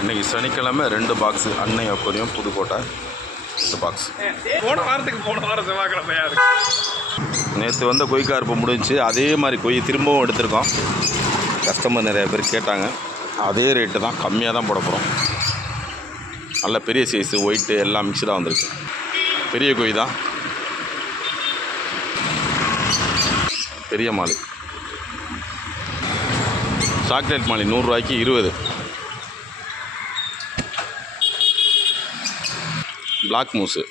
இன்றைக்கி சனிக்கிழமை 2 பாக்ஸு அன்னை அக்வேரியம் புதுக்கோட்டை 2 பாக்ஸ். போன வாரம் செவ்வாய்க்கிழமையா இருக்கு. நேற்று வந்த கொய் கார்ப்பு முடிஞ்சு அதே மாதிரி கொய் திரும்பவும் எடுத்திருக்கோம். கஸ்டமர் நிறைய பேர் கேட்டாங்க. அதே ரேட்டு தான், கம்மியாக தான் போட போகிறோம். நல்ல பெரிய சைஸு ஒயிட்டு எல்லாம் மிக்சடாக வந்திருக்கு. பெரிய கொய் தான், பெரிய மாலி. சாக்லேட் மாலி 100 ரூபாய்க்கு 20. பிளாக் மூஸு,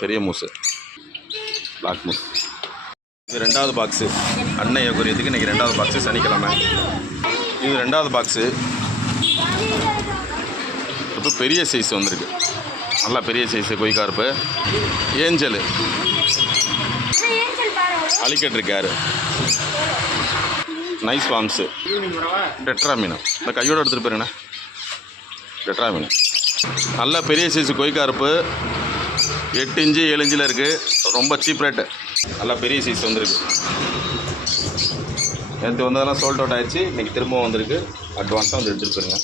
பெரிய மூஸு, பிளாக் மூஸ். இது 2வது பாக்ஸு அன்னை அக்வேரியத்துக்கு இன்றைக்கி 2வது பாக்ஸு சனிக்கிழமை. இது 2வது பாக்ஸு. இப்போ பெரிய சைஸ் வந்திருக்கு, நல்லா பெரிய சைஸு கொய் கார்ப்பு. ஏஞ்சலு அலிக்கட் இருக்காரு. Nice forms. டெட்ரா மீன் இந்த கையோடு எடுத்துகிட்டு போயிருங்கண்ணே. டெட்ரா மீன் நல்ல பெரிய சைஸு கொய் கார்ப்பு. 8 இன்ச்சு 7 இன்ச்சில் இருக்குது. ரொம்ப சீப் ரேட்டு. நல்லா பெரிய சைஸ் வந்திருக்கு. நேற்று வந்ததெல்லாம் சோல்ட் அவுட் ஆகிடுச்சு. இன்றைக்கி திரும்பவும் வந்திருக்கு. அட்வான்ஸாக வந்து எடுத்துகிட்டு போயிருங்க.